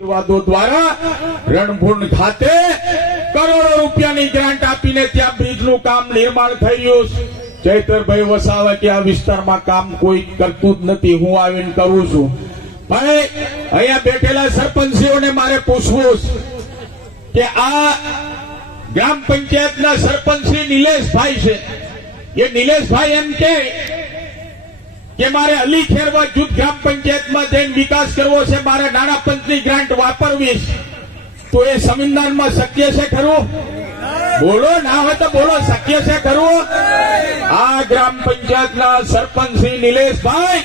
વાદો દ્વારા રણભૂણ ખાતે કરોડો રૂપિયાની ગ્રાન્ટ આપીને ત્યાં બ્રિજનું કામ નિર્માણ થઈ રહ્યું છે. ચૈતરભાઈ વસાવા કે આ વિસ્તારમાં કામ કોઈ કરતું જ નથી, હું આવીને કરું છું. ભાઈ અહીંયા બેઠેલા સરપંચીઓને મારે પૂછવું છે કે આ ગ્રામ પંચાયતના સરપંચ શ્રી નિલેશભાઈ છે, એ નિલેશભાઈ એમ કે મારે અલી ખેરવા જૂથ ગ્રામ પંચાયતમાં જઈને વિકાસ કરવો છે, મારે નાણાં પંચની ગ્રાન્ટ વાપરવી છે, તો એ સંવિધાનમાં શક્ય છે ખરું? બોલો, ના હોય તો બોલો, શક્ય છે ખરું? આ ગ્રામ પંચાયતના સરપંચ શ્રી નિલેશભાઈ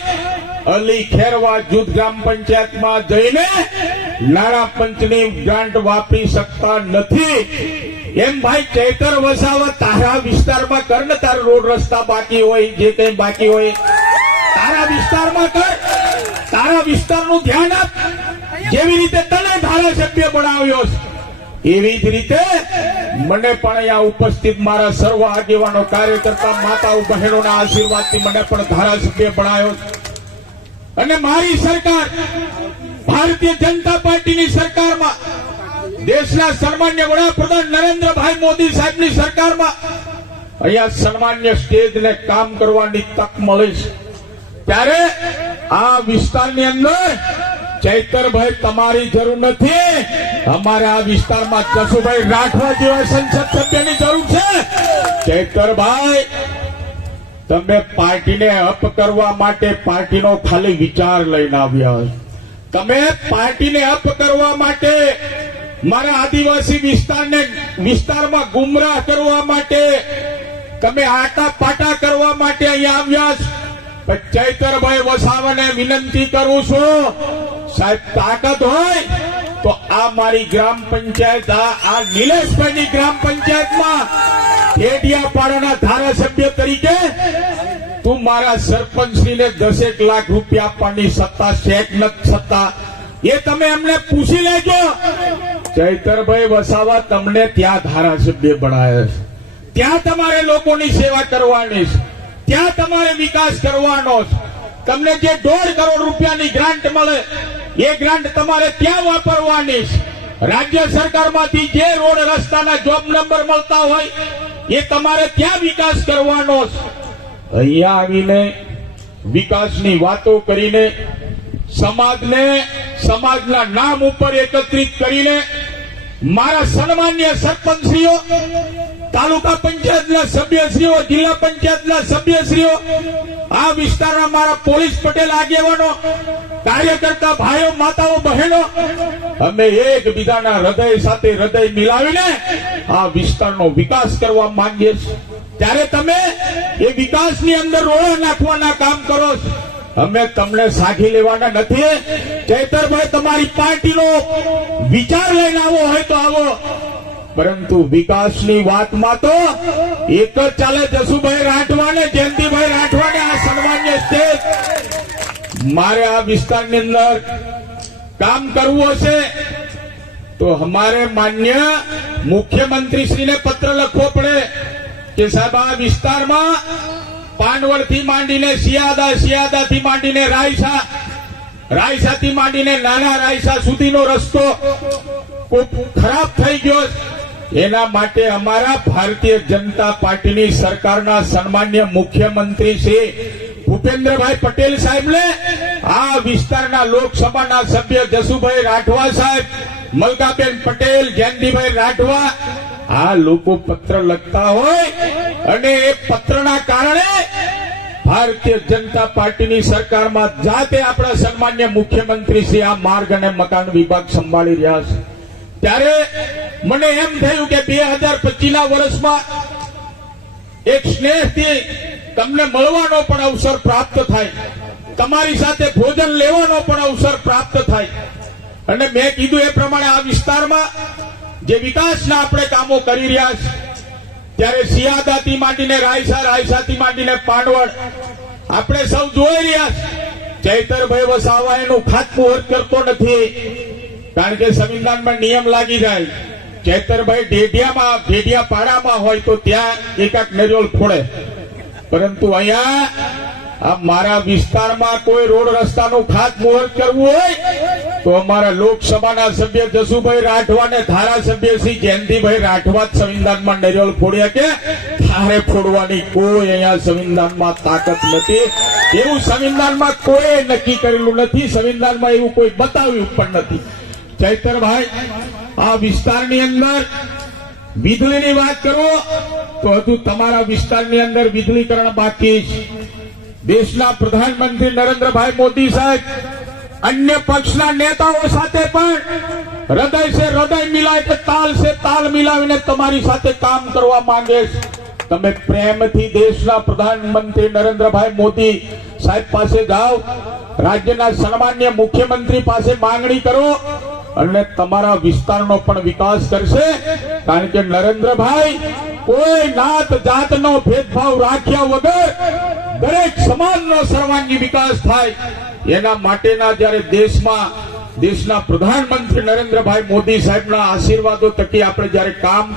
અલી ખેરવા જૂથ ગ્રામ પંચાયતમાં જઈને નાણાં પંચની ગ્રાન્ટ વાપરી શકતા નથી. એમ ભાઈ ચૈતર વસાવા તારા વિસ્તારમાં કર ને, તારા રોડ રસ્તા બાકી હોય, જે કઈ બાકી હોય તારા વિસ્તારમાં કર, તારા વિસ્તારનું ધ્યાન આપ. જેવી રીતે તને ધારાસભ્ય બનાવ્યો છે એવી જ રીતે મને પણ અહીંયા ઉપસ્થિત મારા સર્વ આગેવાનો, કાર્યકર્તા, માતાઓ, બહેનોના આશીર્વાદથી મને પણ ધારાસભ્ય બનાવ્યો છે. અને મારી સરકાર ભારતીય જનતા પાર્ટીની સરકારમાં, દેશના સન્માન્ય વડાપ્રધાન નરેન્દ્રભાઈ મોદી સાહેબની સરકારમાં અહીંયા સન્માન્ય સ્ટેજને કામ કરવાની તક મળી છે. ત્યારે આ વિસ્તારની અંદર ચૈતરભાઈ તમારી જરૂર નથી, અમારે આ વિસ્તારમાં જસુભાઈ રાઠવા જેવા સંસદ સભ્યની જરૂર છે. ચૈતરભાઈ, તમે પાર્ટીને અપ કરવા માટે પાર્ટીનો ખાલી વિચાર લઈને આવ્યા, તમે પાર્ટીને અપ કરવા માટે, મારા આદિવાસી વિસ્તારમાં ગુમરાહ કરવા માટે, તમે આટા પાટા કરવા માટે અહીંયા આવ્યા. ચૈતરભાઈ વસાવાને વિનંતી કરું છું, સાહેબ તાકાત હોય તો આ મારી ગ્રામ પંચાયત, આ નિલેશભાઈની ગ્રામ પંચાયતમાં ખેડિયાપાડાના ધારાસભ્ય તરીકે તું મારા સરપંચશ્રીને 10 લાખ રૂપિયા આપવાની સત્તા શેક નથી સત્તા, એ તમે એમને પૂછી લેજો. ચૈતરભાઈ વસાવા તમને ત્યાં ધારાસભ્ય બનાવ્યા છે, ત્યાં તમારે લોકોની સેવા કરવાની છે, ત્યાં તમારે વિકાસ કરવાનો છે. તમને જે 1.5 કરોડ રૂપિયાની ગ્રાન્ટ મળે એ ગ્રાન્ટ તમારે ત્યાં વાપરવાની છે. રાજ્ય સરકારમાંથી જે રોડ રસ્તાના જોબ નંબર મળતા હોય એ તમારે ત્યાં વિકાસ કરવાનો છે. અહીંયા આવીને વિકાસની વાતો કરીને સમાજના નામ ઉપર એકત્રિત કરીને મારા સન્માન્ય સરપંચશ્રીઓ, તાલુકા પંચાયતના સભ્યશ્રીઓ, જિલ્લા પંચાયતના સભ્યશ્રીઓ, આ વિસ્તારના મારા પોલીસ પટેલ આગેવાનો, કાર્યકર્તા ભાઈઓ, માતાઓ, બહેનો, અમે એકબીજાના હૃદય સાથે હૃદય મિલાવીને આ વિસ્તારનો વિકાસ કરવા માંગીએ છીએ. ત્યારે તમે એ વિકાસની અંદર રોડા નાખવાના કામ કરો છો, અમે તમને સાખી લેવાના નથી. ચૈતરભાઈ, તમારી પાર્ટીનો વિચાર લઈને આવો હોય તો આવો, પરંતુ વિકાસની વાતમાં તો એક જ ચાલે, જસુભાઈ રાઠવાને, જયંતિભાઈ રાઠવાને આ સન્માન્ય સ્ટેજ. મારે આ વિસ્તારની અંદર કામ કરવું હશે તો અમારે માન્ય મુખ્યમંત્રીશ્રીને પત્ર લખવો પડે કે સાહેબ આ વિસ્તારમાં પાનવડથી માંડીને સિયાદાથી માંડીને રાયસાથી માંડીને નાના રાયસા સુધીનો રસ્તો ખૂબ ખરાબ થઈ ગયો. એના માટે અમારા ભારતીય જનતા પાર્ટીની સરકારના સન્માન્ય મુખ્યમંત્રી શ્રી ભૂપેન્દ્રભાઈ પટેલ સાહેબને આ વિસ્તારના લોકસભાના સભ્ય જસુભાઈ રાઠવા સાહેબ, મલકાબેન પટેલ, જયંતિભાઈ રાઠવા, આ લોકો પત્ર લખતા હોય અને એ પત્રના કારણે ભારતીય જનતા પાર્ટીની સરકારમાં જાતે આપણા સન્માન્ય મુખ્યમંત્રી શ્રી આ માર્ગ અને મકાન વિભાગ સંભાળી રહ્યા છે. ત્યારે મને એમ થયું કે 2025ના વર્ષમાં એક સ્નેહથી તમને મળવાનો પણ અવસર પ્રાપ્ત થાય, તમારી સાથે ભોજન લેવાનો પણ અવસર પ્રાપ્ત થાય. અને મેં કીધું એ પ્રમાણે આ વિસ્તારમાં જે વિકાસના આપણે કામો કરી રહ્યા છે, ત્યારે સિયાદાથી માંડીને રાયસાથી માંડીને પાનવડ આપણે સૌ જોઈ રહ્યા છે. ચૈતરભાઈ વસાવા એનું ખાતમુહૂર્ત કરતો નથી, કારણ કે સંવિધાનમાં નિયમ લાગી જાય. ચૈતરભાઈ ડેડિયાપાડામાં હોય તો ત્યાં એકાક નરિયોલ ફોડે, પરંતુ અહીંયા આ મારા વિસ્તારમાં કોઈ રોડ રસ્તાનું ખાતમુહૂર્ત કરવું હોય તો અમારા લોકસભાના સભ્ય જસુભાઈ રાઠવા ને ધારાસભ્ય શ્રી જયંતિભાઈ રાઠવા જ સંવિધાનમાં નરિયોલ ફોડ્યા કે તારે ફોડવાની કોઈ અહીંયા સંવિધાનમાં તાકાત નથી. એવું સંવિધાનમાં કોઈ નક્કી કરેલું નથી, સંવિધાનમાં એવું કોઈ બતાવ્યું પણ નથી. ચૈતરભાઈ, આ વિસ્તારની અંદર વીજળીની વાત કરો તો હજુ તમારા વિસ્તારની અંદર વીજળીકરણ બાકી છે. દેશના પ્રધાનમંત્રી નરેન્દ્રભાઈ મોદી સાહેબ અન્ય પક્ષના નેતાઓ સાથે પણ હૃદય સે હૃદય મિલાય કે તાલ સે તાલ મિલાવીને તમારી સાથે કામ કરવા માંગે છે. તમે પ્રેમથી દેશના પ્રધાનમંત્રી નરેન્દ્રભાઈ મોદી સાહેબ પાસે જાઓ, રાજ્યના સન્માન્ય મુખ્યમંત્રી પાસે માંગણી કરો અને તમારા વિસ્તારનો પણ વિકાસ કરશે. કારણ કે નરેન્દ્રભાઈ કોઈ નાત જાતનો ભેદભાવ રાખ્યા વગર દરેક સમાજનો સર્વાંગી વિકાસ થાય એના માટેના જ્યારે દેશના પ્રધાનમંત્રી નરેન્દ્રભાઈ મોદી સાહેબના આશીર્વાદો થકી આપણે જ્યારે કામ